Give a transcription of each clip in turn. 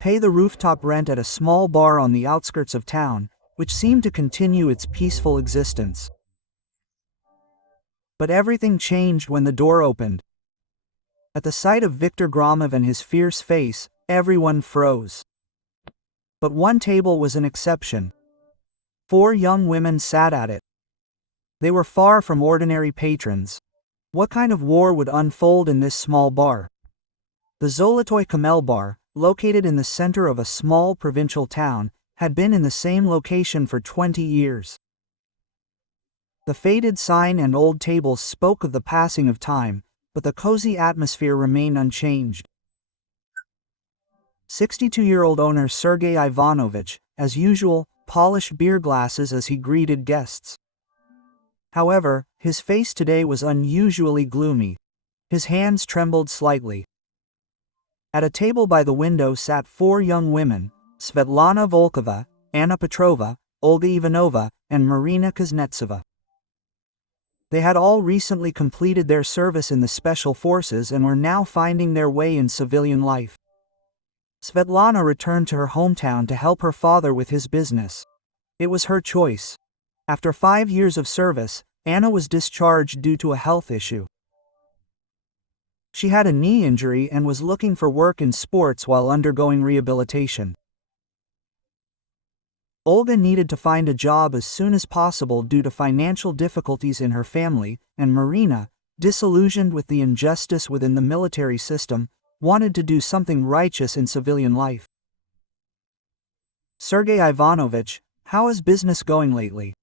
pay the rooftop rent at a small bar on the outskirts of town, which seemed to continue its peaceful existence. But everything changed when the door opened. At the sight of Viktor Gromov and his fierce face, everyone froze. But one table was an exception. 4 young women sat at it. They were far from ordinary patrons. What kind of war would unfold in this small bar? The Zolotoy Kamel bar, located in the center of a small provincial town, had been in the same location for 20 years. The faded sign and old tables spoke of the passing of time, but the cozy atmosphere remained unchanged. 62-year-old owner Sergei Ivanovich, as usual, polished beer glasses as he greeted guests. However, his face today was unusually gloomy. His hands trembled slightly. At a table by the window sat 4 young women, Svetlana Volkova, Anna Petrova, Olga Ivanova, and Marina Kuznetsova. They had all recently completed their service in the special forces and were now finding their way in civilian life. Svetlana returned to her hometown to help her father with his business. It was her choice. After 5 years of service, Anna was discharged due to a health issue. She had a knee injury and was looking for work in sports while undergoing rehabilitation. Olga needed to find a job as soon as possible due to financial difficulties in her family, and Marina, disillusioned with the injustice within the military system, wanted to do something righteous in civilian life. Sergei Ivanovich, how is business going lately?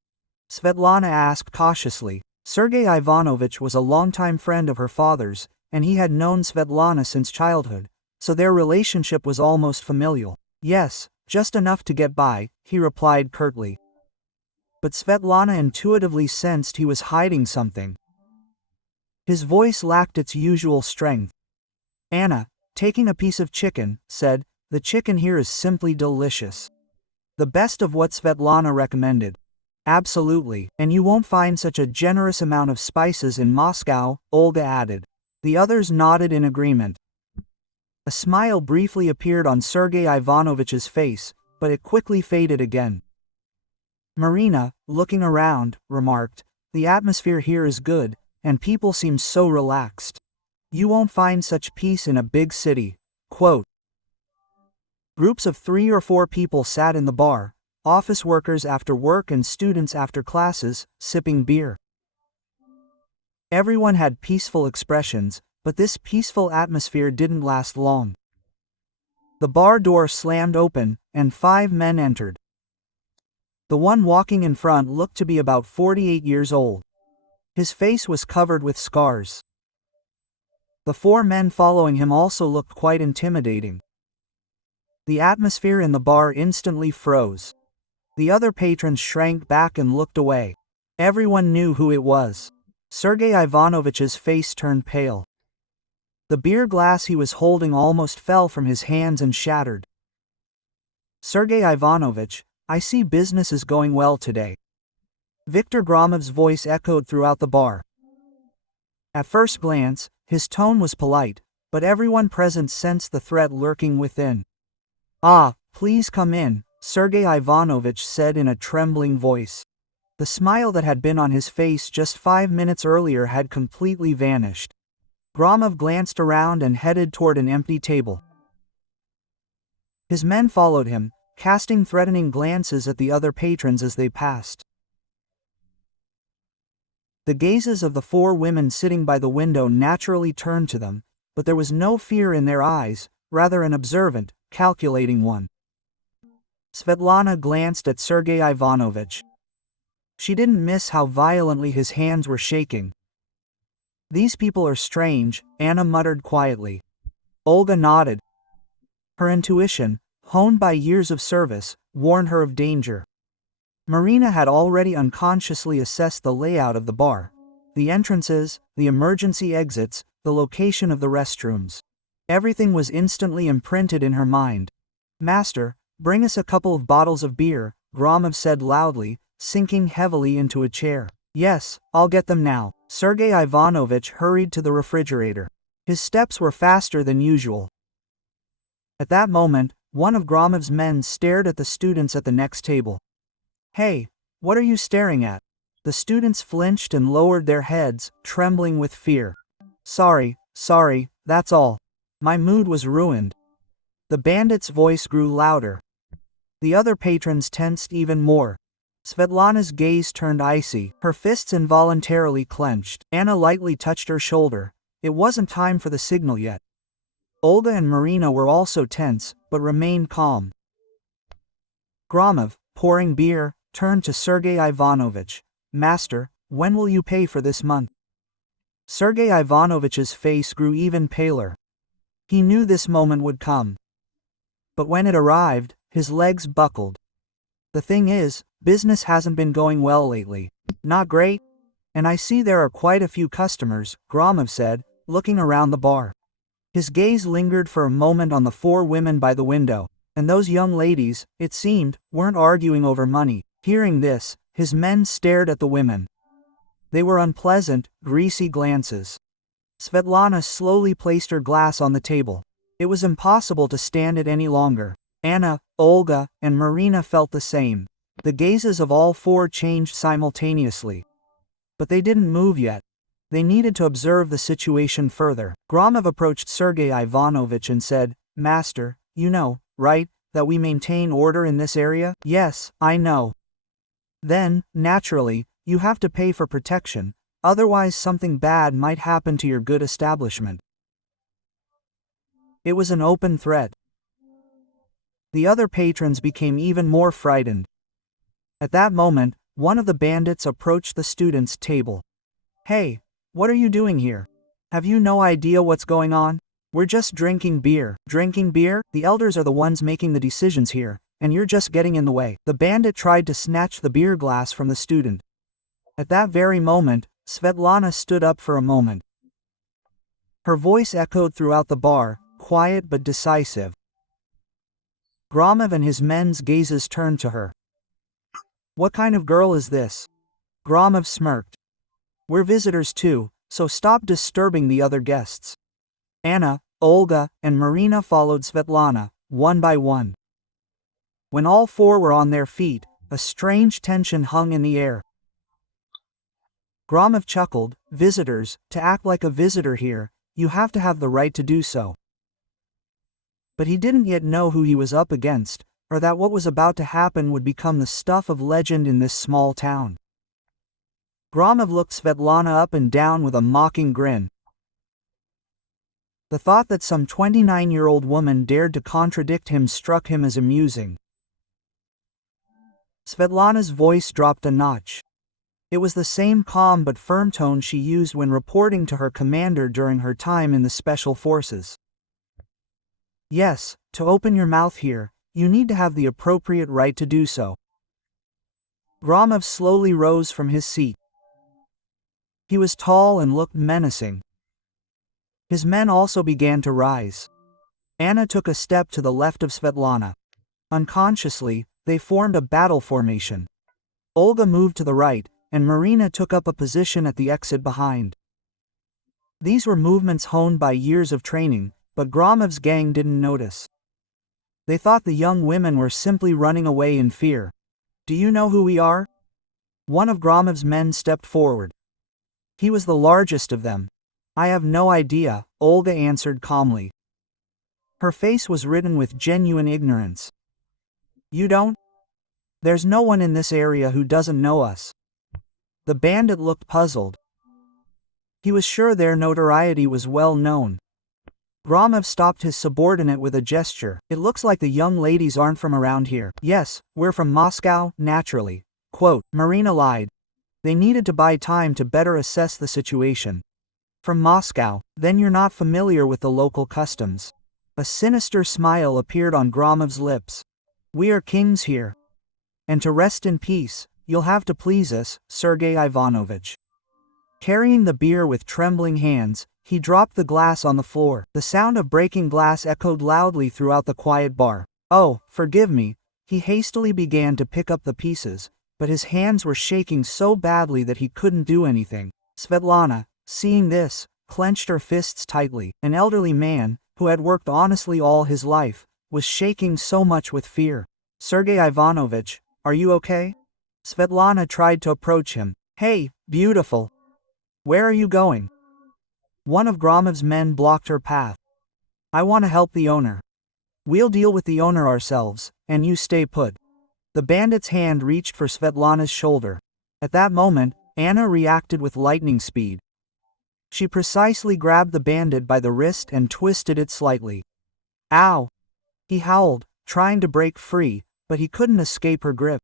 Svetlana asked cautiously. Sergei Ivanovich was a longtime friend of her father's, and he had known Svetlana since childhood, so their relationship was almost familial. Yes, just enough to get by, he replied curtly. But Svetlana intuitively sensed he was hiding something. His voice lacked its usual strength. Anna, taking a piece of chicken, said, "The chicken here is simply delicious. The best of what Svetlana recommended." "Absolutely, and you won't find such a generous amount of spices in Moscow," Olga added. The others nodded in agreement. A smile briefly appeared on Sergei Ivanovich's face, but it quickly faded again. Marina, looking around, remarked, "The atmosphere here is good, and people seem so relaxed. You won't find such peace in a big city." Quote. Groups of 3 or 4 people sat in the bar, office workers after work and students after classes, sipping beer. Everyone had peaceful expressions, but this peaceful atmosphere didn't last long. The bar door slammed open, and 5 men entered. The one walking in front looked to be about 48 years old. His face was covered with scars. The 4 men following him also looked quite intimidating. The atmosphere in the bar instantly froze. The other patrons shrank back and looked away. Everyone knew who it was. Sergei Ivanovich's face turned pale. The beer glass he was holding almost fell from his hands and shattered. "Sergei Ivanovich, I see business is going well today." Viktor Gromov's voice echoed throughout the bar. At first glance, his tone was polite, but everyone present sensed the threat lurking within. "Ah, please come in," Sergei Ivanovich said in a trembling voice. The smile that had been on his face just 5 minutes earlier had completely vanished. Gromov glanced around and headed toward an empty table. His men followed him, casting threatening glances at the other patrons as they passed. The gazes of the 4 women sitting by the window naturally turned to them, but there was no fear in their eyes, rather an observant, calculating one. Svetlana glanced at Sergei Ivanovich. She didn't miss how violently his hands were shaking. "These people are strange," Anna muttered quietly. Olga nodded. Her intuition, honed by years of service, warned her of danger. Marina had already unconsciously assessed the layout of the bar, the entrances, the emergency exits, the location of the restrooms. Everything was instantly imprinted in her mind. "Master, bring us a couple of bottles of beer," Gromov said loudly, sinking heavily into a chair. "Yes, I'll get them now." Sergei Ivanovich hurried to the refrigerator. His steps were faster than usual. At that moment, One of Gromov's men stared at the students at the next table. "Hey, what are you staring at?" The students flinched and lowered their heads, trembling with fear. Sorry, that's all. My mood was ruined." The bandit's voice grew louder. The other patrons tensed even more. Svetlana's gaze turned icy, her fists involuntarily clenched. Anna lightly touched her shoulder. It wasn't time for the signal yet. Olga and Marina were also tense, but remained calm. Gromov, pouring beer, turned to Sergei Ivanovich. "Master, when will you pay for this month?" Sergei Ivanovich's face grew even paler. He knew this moment would come. But when it arrived, his legs buckled. "The thing is, business hasn't been going well lately." "Not great? And I see there are quite a few customers," Gromov said, looking around the bar. His gaze lingered for a moment on the 4 women by the window, and those young ladies, it seemed, weren't arguing over money. Hearing this, his men stared at the women. They were unpleasant, greasy glances. Svetlana slowly placed her glass on the table. It was impossible to stand it any longer. Anna, Olga, and Marina felt the same. The gazes of all 4 changed simultaneously. But they didn't move yet. They needed to observe the situation further. Gromov approached Sergei Ivanovich and said, "Master, you know, right, that we maintain order in this area?" "Yes, I know." "Then, naturally, you have to pay for protection, otherwise something bad might happen to your good establishment." It was an open threat. The other patrons became even more frightened. At that moment, one of the bandits approached the students' table. "Hey, what are you doing here? Have you no idea what's going on? We're just drinking beer." "Drinking beer? The elders are the ones making the decisions here, and you're just getting in the way." The bandit tried to snatch the beer glass from the student. At that very moment, Svetlana stood up for a moment. Her voice echoed throughout the bar, quiet but decisive. Gromov and his men's gazes turned to her. "What kind of girl is this?" Gromov smirked. "We're visitors too, so stop disturbing the other guests." Anna, Olga, and Marina followed Svetlana, one by one. When all 4 were on their feet, a strange tension hung in the air. Gromov chuckled. "Visitors, to act like a visitor here, you have to have the right to do so." But he didn't yet know who he was up against, or that what was about to happen would become the stuff of legend in this small town. Gromov looked Svetlana up and down with a mocking grin. The thought that some 29-year-old woman dared to contradict him struck him as amusing. Svetlana's voice dropped a notch. It was the same calm but firm tone she used when reporting to her commander during her time in the Special Forces. "Yes, to open your mouth here, you need to have the appropriate right to do so." Gromov slowly rose from his seat. He was tall and looked menacing. His men also began to rise. Anna took a step to the left of Svetlana. Unconsciously, they formed a battle formation. Olga moved to the right, and Marina took up a position at the exit behind. These were movements honed by years of training, but Gromov's gang didn't notice. They thought the young women were simply running away in fear. "Do you know who we are?" One of Gromov's men stepped forward. He was the largest of them. "I have no idea," Olga answered calmly. Her face was written with genuine ignorance. "You don't? There's no one in this area who doesn't know us." The bandit looked puzzled. He was sure their notoriety was well known. Gromov stopped his subordinate with a gesture. "It looks like the young ladies aren't from around here." "Yes, we're from Moscow, naturally." Marina lied. They needed to buy time to better assess the situation. "From Moscow, then you're not familiar with the local customs." A sinister smile appeared on Gromov's lips. "We are kings here. And to rest in peace, you'll have to please us, Sergei Ivanovich." Carrying the beer with trembling hands, he dropped the glass on the floor. The sound of breaking glass echoed loudly throughout the quiet bar. "Oh, forgive me." He hastily began to pick up the pieces, but his hands were shaking so badly that he couldn't do anything. Svetlana, seeing this, clenched her fists tightly. An elderly man, who had worked honestly all his life, was shaking so much with fear. "Sergey Ivanovich, are you okay?" Svetlana tried to approach him. "Hey, beautiful. Where are you going?" One of Gromov's men blocked her path. "I want to help the owner. We'll deal with the owner ourselves, and you stay put." The bandit's hand reached for Svetlana's shoulder. At that moment, Anna reacted with lightning speed. She precisely grabbed the bandit by the wrist and twisted it slightly. "Ow!" He howled, trying to break free, but he couldn't escape her grip.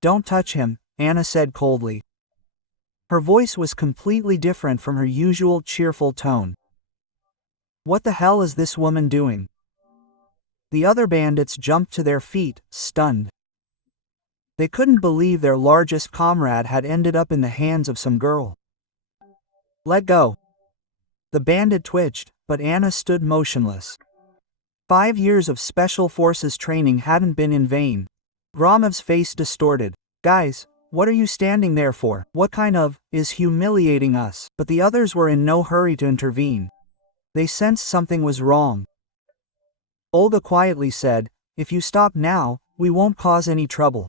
"Don't touch him," Anna said coldly. Her voice was completely different from her usual cheerful tone. "What the hell is this woman doing?" The other bandits jumped to their feet, stunned. They couldn't believe their largest comrade had ended up in the hands of some girl. "Let go." The bandit twitched, but Anna stood motionless. 5 years of special forces training hadn't been in vain. Gromov's face distorted. "Guys, what are you standing there for? What kind of is humiliating us?" But the others were in no hurry to intervene. They sensed something was wrong. Olga quietly said, "If you stop now, we won't cause any trouble."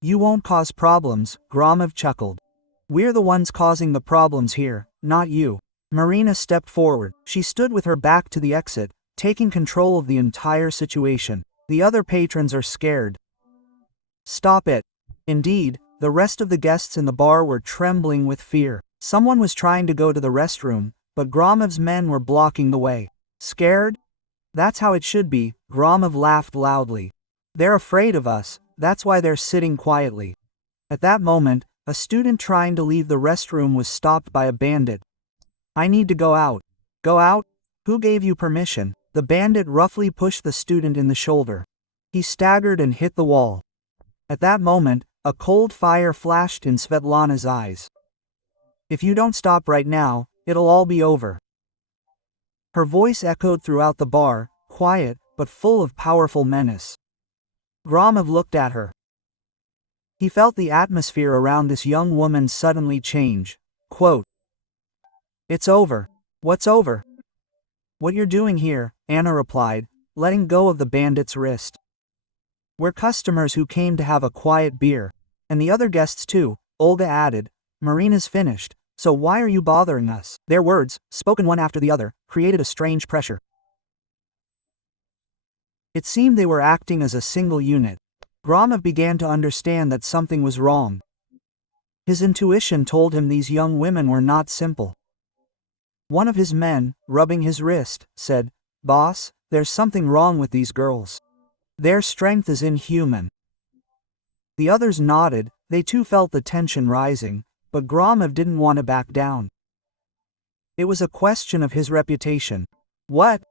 "You won't cause problems," Gromov chuckled. "We're the ones causing the problems here, not you." Marina stepped forward. She stood with her back to the exit, taking control of the entire situation. "The other patrons are scared." "Stop it." Indeed, the rest of the guests in the bar were trembling with fear. Someone was trying to go to the restroom, but Gromov's men were blocking the way. "Scared? That's how it should be," Gromov laughed loudly. "They're afraid of us, that's why they're sitting quietly." At that moment, a student trying to leave the restroom was stopped by a bandit. "I need to go out." "Go out? Who gave you permission?" The bandit roughly pushed the student in the shoulder. He staggered and hit the wall. At that moment, a cold fire flashed in Svetlana's eyes. "If you don't stop right now, it'll all be over." Her voice echoed throughout the bar, quiet, but full of powerful menace. Gromov looked at her. He felt the atmosphere around this young woman suddenly change. Quote, "It's over." "What's over?" "What you're doing here," Anna replied, letting go of the bandit's wrist. "We're customers who came to have a quiet beer. And the other guests too," Olga added. "Marina's finished, so why are you bothering us?" Their words, spoken one after the other, created a strange pressure. It seemed they were acting as a single unit. Gromov began to understand that something was wrong. His intuition told him these young women were not simple. One of his men, rubbing his wrist, said, "Boss, there's something wrong with these girls. Their strength is inhuman." The others nodded. They too felt the tension rising, but Gromov didn't want to back down. It was a question of his reputation. "What?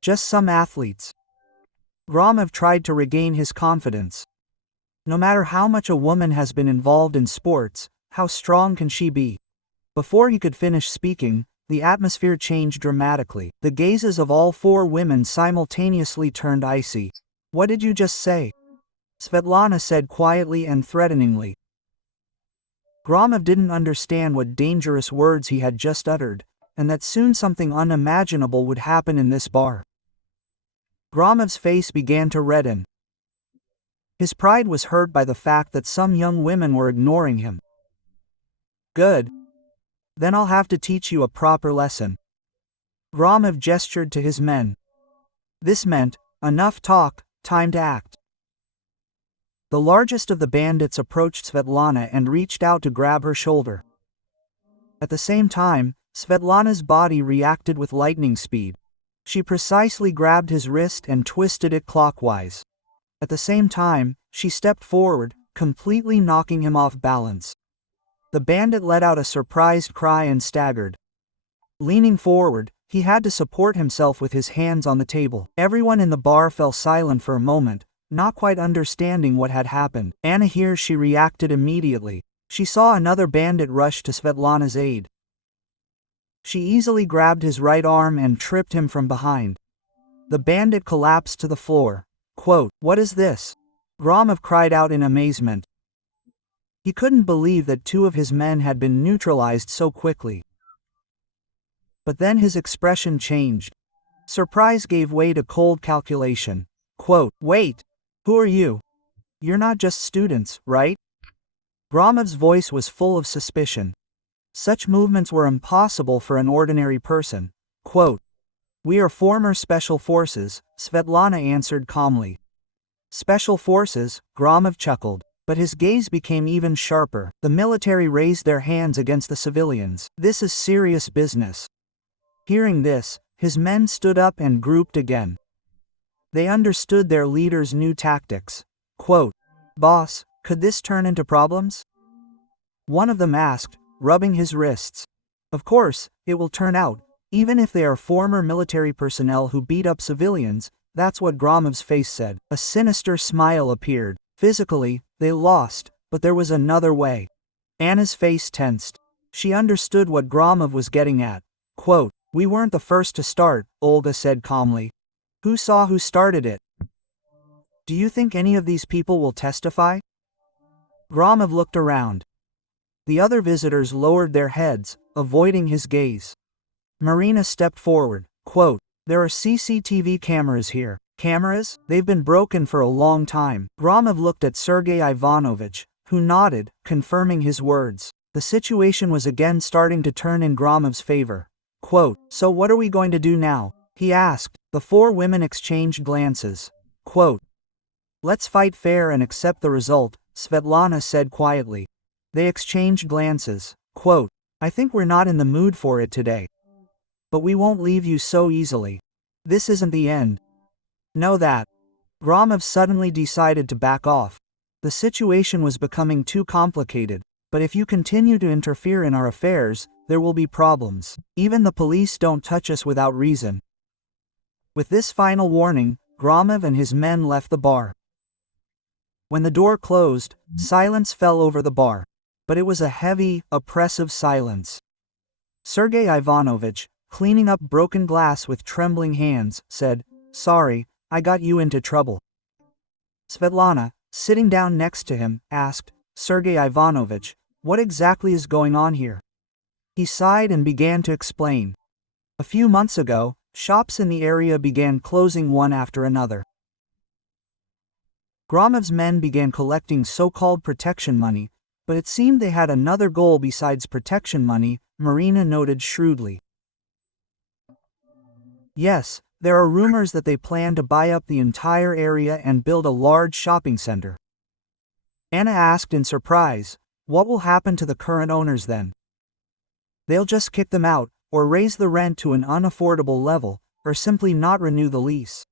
Just some athletes." Gromov tried to regain his confidence. No matter how much a woman has been involved in sports, how strong can she be? Before he could finish speaking, the atmosphere changed dramatically. The gazes of all 4 women simultaneously turned icy. "What did you just say?" Svetlana said quietly and threateningly. Gromov didn't understand what dangerous words he had just uttered, and that soon something unimaginable would happen in this bar. Gromov's face began to redden. His pride was hurt by the fact that some young women were ignoring him. "Good. Then I'll have to teach you a proper lesson." Gromov gestured to his men. This meant, "Enough talk, time to act." The largest of the bandits approached Svetlana and reached out to grab her shoulder. At the same time, Svetlana's body reacted with lightning speed. She precisely grabbed his wrist and twisted it clockwise. At the same time, she stepped forward, completely knocking him off balance. The bandit let out a surprised cry and staggered. Leaning forward, he had to support himself with his hands on the table. Everyone in the bar fell silent for a moment, not quite understanding what had happened. Anna here she reacted immediately. She saw another bandit rush to Svetlana's aid. She easily grabbed his right arm and tripped him from behind. The bandit collapsed to the floor. Quote, "What is this?" Gromov cried out in amazement. He couldn't believe that 2 of his men had been neutralized so quickly. But then his expression changed. Surprise gave way to cold calculation. Quote, "Wait! Who are you? You're not just students, right?" Gromov's voice was full of suspicion. Such movements were impossible for an ordinary person. Quote, "We are former Special Forces," Svetlana answered calmly. "Special Forces," Gromov chuckled. But his gaze became even sharper. The military raised their hands against the civilians. "This is serious business." Hearing this, his men stood up and grouped again. They understood their leader's new tactics. Quote, "Boss, could this turn into problems?" One of them asked, rubbing his wrists. "Of course, it will turn out, even if they are former military personnel who beat up civilians." That's what Gromov's face said. A sinister smile appeared. Physically, they lost, but there was another way. Anna's face tensed. She understood what Gromov was getting at. Quote, "We weren't the first to start," Olga said calmly. "Who saw who started it? Do you think any of these people will testify?" Gromov looked around. The other visitors lowered their heads, avoiding his gaze. Marina stepped forward. Quote, "There are CCTV cameras here." "Cameras? They've been broken for a long time." Gromov looked at Sergei Ivanovich, who nodded, confirming his words. The situation was again starting to turn in Gromov's favor. Quote, "So what are we going to do now?" he asked. The four women exchanged glances. Quote, "Let's fight fair and accept the result," Svetlana said quietly. They exchanged glances. Quote, "I think we're not in the mood for it today. But we won't leave you so easily. This isn't the end. Know that." Gromov suddenly decided to back off. The situation was becoming too complicated. "But if you continue to interfere in our affairs, there will be problems. Even the police don't touch us without reason." With this final warning, Gromov and his men left the bar. When the door closed, silence fell over the bar. But it was a heavy, oppressive silence. Sergei Ivanovich, cleaning up broken glass with trembling hands, said, "Sorry, I got you into trouble." Svetlana, sitting down next to him, asked, "Sergei Ivanovich, what exactly is going on here?" He sighed and began to explain. A few months ago, shops in the area began closing one after another. Gromov's men began collecting so-called protection money, but it seemed they had another goal besides protection money, Marina noted shrewdly. "Yes, there are rumors that they plan to buy up the entire area and build a large shopping center." Anna asked in surprise, "What will happen to the current owners then?" "They'll just kick them out, or raise the rent to an unaffordable level, or simply not renew the lease."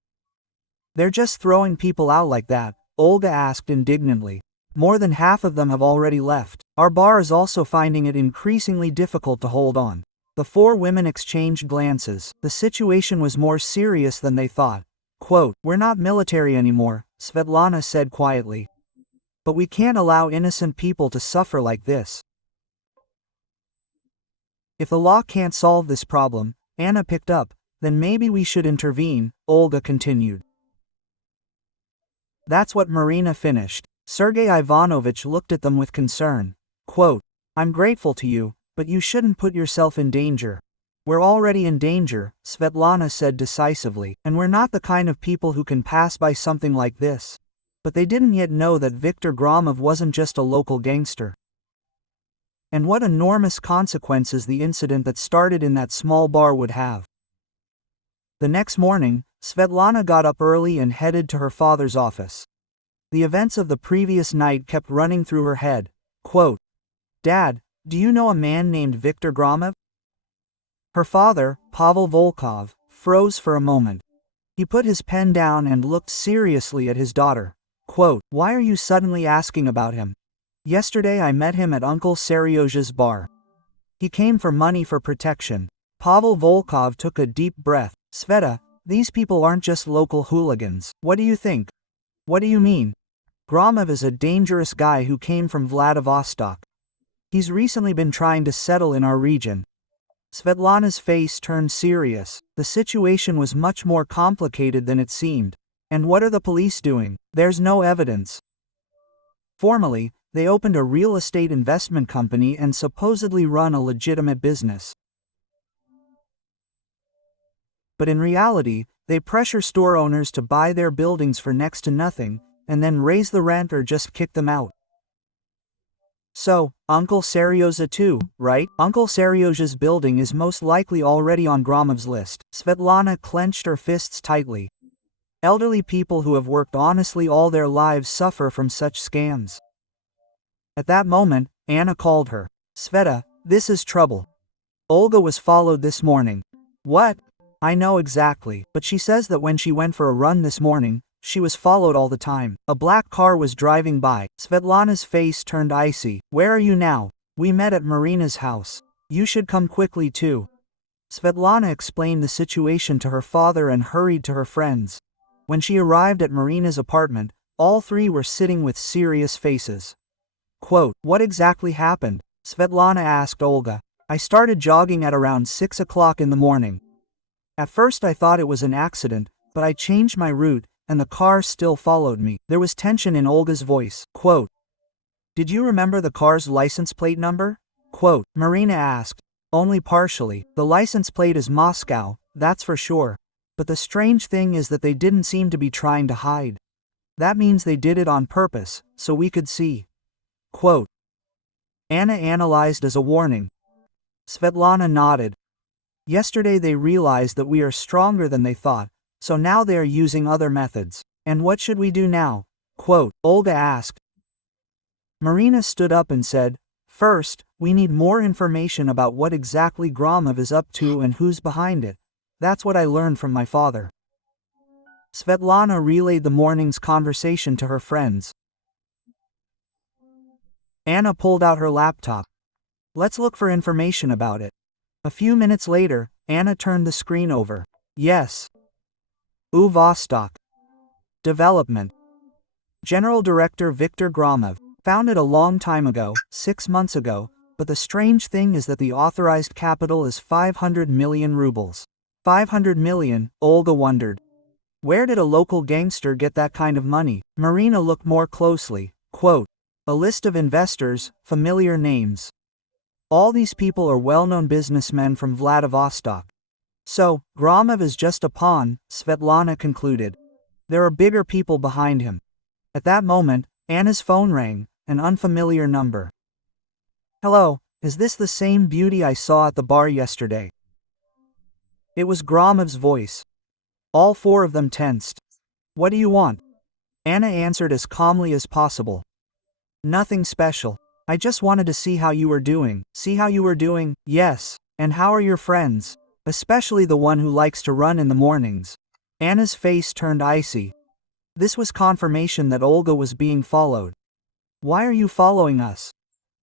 "They're just throwing people out like that?" Olga asked indignantly. "More than half of them have already left. Our bar is also finding it increasingly difficult to hold on." The four women exchanged glances. The situation was more serious than they thought. Quote, "We're not military anymore," Svetlana said quietly. "But we can't allow innocent people to suffer like this. If the law can't solve this problem," Anna picked up, "then maybe we should intervene," Olga continued. That's what Marina finished. Sergei Ivanovich looked at them with concern. Quote, "I'm grateful to you, but you shouldn't put yourself in danger." "We're already in danger," Svetlana said decisively, "and we're not the kind of people who can pass by something like this." But they didn't yet know that Viktor Gromov wasn't just a local gangster. And what enormous consequences the incident that started in that small bar would have. The next morning, Svetlana got up early and headed to her father's office. The events of the previous night kept running through her head. Quote, "Dad, do you know a man named Viktor Gromov?" Her father, Pavel Volkov, froze for a moment. He put his pen down and looked seriously at his daughter. Quote, "Why are you suddenly asking about him?" "Yesterday I met him at Uncle Seryozha's bar. He came for money for protection." Pavel Volkov took a deep breath. "Sveta, these people aren't just local hooligans. What do you think?" "What do you mean?" "Gromov is a dangerous guy who came from Vladivostok. He's recently been trying to settle in our region." Svetlana's face turned serious. The situation was much more complicated than it seemed. "And what are the police doing?" "There's no evidence. Formally, they opened a real estate investment company and supposedly run a legitimate business. but in reality, they pressure store owners to buy their buildings for next to nothing, and then raise the rent or just kick them out. So, Uncle Seryoza too, right? Uncle Seryoza's building is most likely already on Gromov's list. Svetlana clenched her fists tightly. Elderly people who have worked honestly all their lives suffer from such scams. At that moment, Anna called her. Sveta, this is trouble. Olga was followed this morning. What? I know exactly, but she says that when she went for a run this morning, she was followed all the time. A black car was driving by. Svetlana's face turned icy. Where are you now? We met at Marina's house. You should come quickly too. Svetlana explained the situation to her father and hurried to her friends. When she arrived at Marina's apartment, all three were sitting with serious faces. Quote, what exactly happened? Svetlana asked Olga. I started jogging at around 6 o'clock in the morning. At first I thought it was an accident, but I changed my route, and the car still followed me. There was tension in Olga's voice. Quote, did you remember the car's license plate number? Quote, Marina asked. Only partially. The license plate is Moscow, that's for sure. But the strange thing is that they didn't seem to be trying to hide. That means they did it on purpose, so we could see. Quote, Anna analyzed as a warning. Svetlana nodded. Yesterday they realized that we are stronger than they thought, so now they are using other methods. And what should we do now? Quote, Olga asked. Marina stood up and said, first, we need more information about what exactly Gromov is up to and who's behind it. That's what I learned from my father. Svetlana relayed the morning's conversation to her friends. Anna pulled out her laptop. Let's look for information about it. A few minutes later, Anna turned the screen over. Yes. Vostok. Development. General Director Viktor Gromov. Founded a long time ago, 6 months ago, but the strange thing is that the authorized capital is 500 million rubles. 500 million, Olga wondered. Where did a local gangster get that kind of money? Marina looked more closely. Quote, a list of investors, familiar names. All these people are well-known businessmen from Vladivostok. So, Gromov is just a pawn, Svetlana concluded. There are bigger people behind him. At that moment, Anna's phone rang, an unfamiliar number. Hello, is this the same beauty I saw at the bar yesterday? It was Gromov's voice. All four of them tensed. What do you want? Anna answered as calmly as possible. Nothing special. I just wanted to see how you were doing. See how you were doing? Yes. And how are your friends? Especially the one who likes to run in the mornings. Anna's face turned icy. This was confirmation that Olga was being followed. Why are you following us?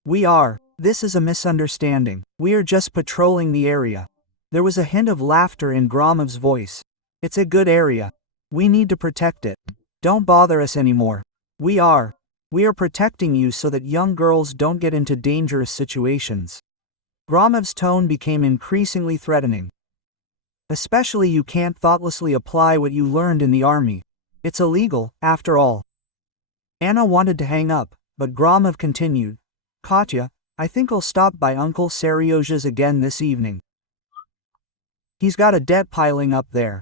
We are. This is a misunderstanding. We are just patrolling the area. There was a hint of laughter in Gromov's voice. It's a good area. We need to protect it. Don't bother us anymore. We are protecting you so that young girls don't get into dangerous situations. Gromov's tone became increasingly threatening. Especially you can't thoughtlessly apply what you learned in the army. It's illegal, after all. Anna wanted to hang up, but Gromov continued. Katya, I think I'll stop by Uncle Seryoza's again this evening. He's got a debt piling up there.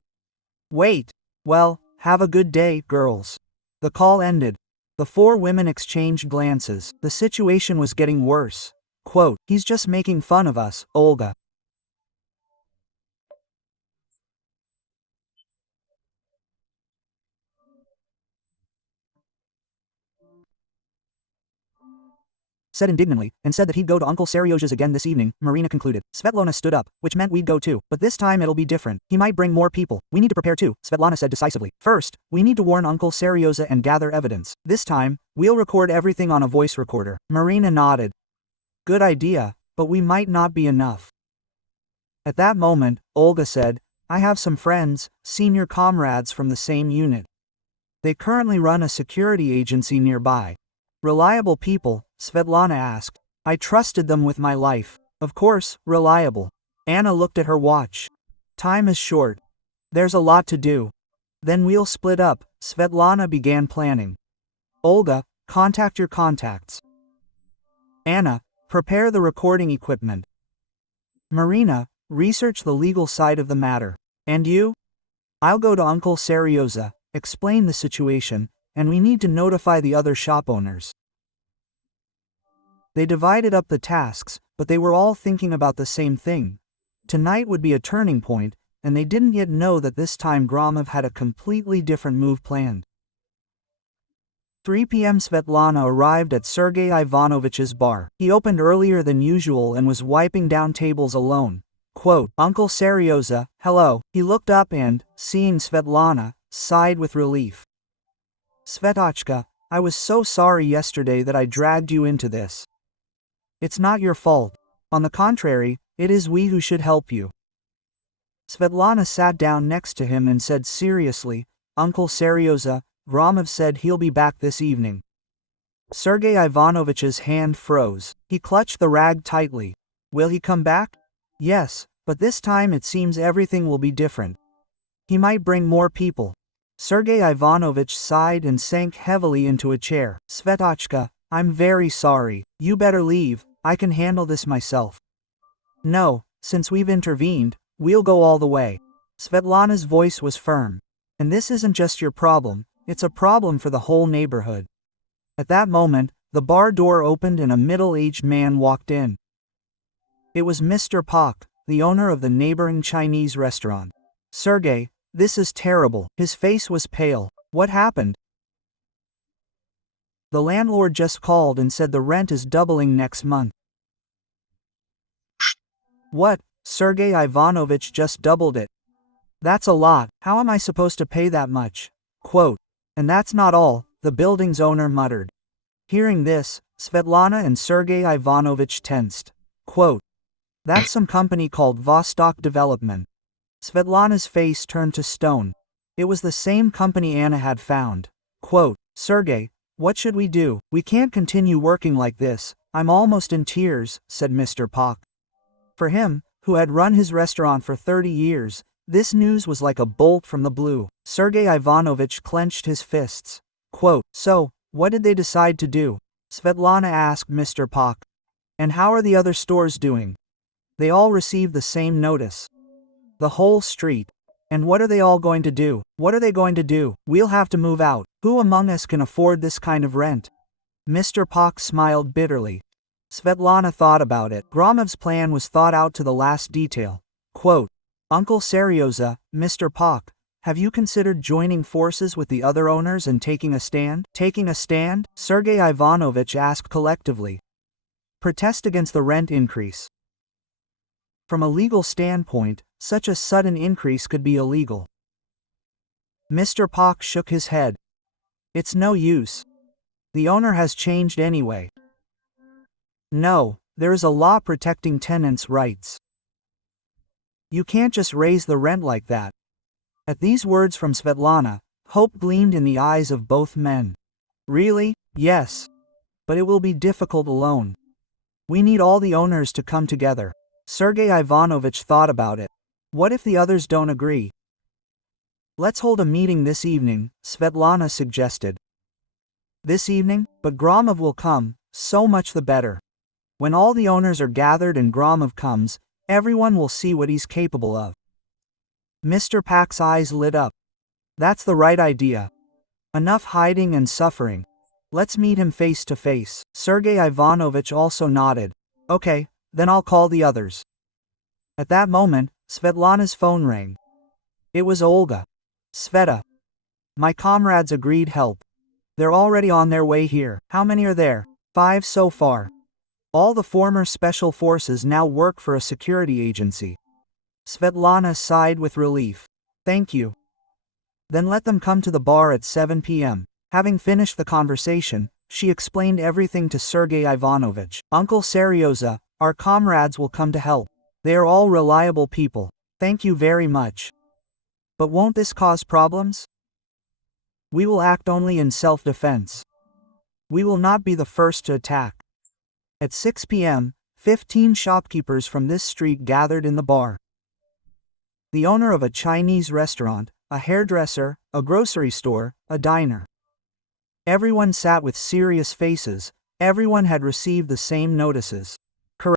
Wait. Well, have a good day, girls. The call ended. The four women exchanged glances. The situation was getting worse. Quote, he's just making fun of us, Olga said indignantly, and said that he'd go to Uncle Seryoza's again this evening, Marina concluded. Svetlana stood up, which meant we'd go too, but this time it'll be different. He might bring more people. We need to prepare too, Svetlana said decisively. First, we need to warn Uncle Seryoza and gather evidence. This time, we'll record everything on a voice recorder. Marina nodded. Good idea, but we might not be enough. At that moment, Olga said, I have some friends, senior comrades from the same unit. They currently run a security agency nearby. Reliable people, Svetlana asked. I trusted them with my life. Of course, reliable. Anna looked at her watch. Time is short. There's a lot to do. Then we'll split up, Svetlana began planning. Olga, contact your contacts. Anna, prepare the recording equipment. Marina, research the legal side of the matter. And you? I'll go to Uncle Serioza, explain the situation, and we need to notify the other shop owners. They divided up the tasks, but they were all thinking about the same thing. Tonight would be a turning point, and they didn't yet know that this time Gromov had a completely different move planned. 3 p.m. Svetlana arrived at Sergei Ivanovich's bar. He opened earlier than usual and was wiping down tables alone. Quote, Uncle Serioza, hello. He looked up and, seeing Svetlana, sighed with relief. Svetochka, I was so sorry yesterday that I dragged you into this. It's not your fault. On the contrary, it is we who should help you. Svetlana sat down next to him and said seriously, Uncle Serioza, Gromov said he'll be back this evening. Sergei Ivanovich's hand froze. He clutched the rag tightly. Will he come back? Yes, but this time it seems everything will be different. He might bring more people. Sergei Ivanovich sighed and sank heavily into a chair. Svetochka, I'm very sorry. You better leave, I can handle this myself. No, since we've intervened, we'll go all the way. Svetlana's voice was firm. And this isn't just your problem, it's a problem for the whole neighborhood. At that moment, the bar door opened and a middle-aged man walked in. It was Mr. Pak, the owner of the neighboring Chinese restaurant. Sergei, this is terrible. His face was pale. What happened? The landlord just called and said the rent is doubling next month. What? Sergei Ivanovich just doubled it. That's a lot. How am I supposed to pay that much? Quote. And that's not all, the building's owner muttered. Hearing this, Svetlana and Sergei Ivanovich tensed. Quote. That's some company called Vostok Development. Svetlana's face turned to stone. It was the same company Anna had found. Quote. Sergei, what should we do? We can't continue working like this. I'm almost in tears, said Mr. Pak. For him, who had run his restaurant for 30 years, this news was like a bolt from the blue. Sergei Ivanovich clenched his fists. Quote, so, what did they decide to do? Svetlana asked Mr. Pak. And how are the other stores doing? They all received the same notice. The whole street. And what are they all going to do? What are they going to do? We'll have to move out. Who among us can afford this kind of rent? Mr. Pak smiled bitterly. Svetlana thought about it. Gromov's plan was thought out to the last detail. Quote, Uncle Serioza, Mr. Pak, have you considered joining forces with the other owners and taking a stand? Taking a stand? Sergei Ivanovich asked collectively. Protest against the rent increase. From a legal standpoint, such a sudden increase could be illegal. Mr. Pak shook his head. It's no use. The owner has changed anyway. No, there is a law protecting tenants' rights. You can't just raise the rent like that. At these words from Svetlana, hope gleamed in the eyes of both men. Really? Yes. But it will be difficult alone. We need all the owners to come together. Sergei Ivanovich thought about it. What if the others don't agree? Let's hold a meeting this evening, Svetlana suggested. This evening? But Gromov will come, so much the better. When all the owners are gathered and Gromov comes, everyone will see what he's capable of. Mr. Pak's eyes lit up. That's the right idea. Enough hiding and suffering. Let's meet him face to face. Sergei Ivanovich also nodded. Okay, then I'll call the others. At that moment, Svetlana's phone rang. It was Olga. Sveta. My comrades agreed help. They're already on their way here. How many are there? 5 so far. All the former special forces now work for a security agency. Svetlana sighed with relief. Thank you. Then let them come to the bar at 7 p.m. Having finished the conversation, she explained everything to Sergei Ivanovich. Uncle Serioza, our comrades will come to help. They are all reliable people. Thank you very much. But won't this cause problems? We will act only in self-defense. We will not be the first to attack. At 6 p.m., 15 shopkeepers from this street gathered in the bar. The owner of a Chinese restaurant, a hairdresser, a grocery store, a diner. Everyone sat with serious faces, everyone had received the same notices.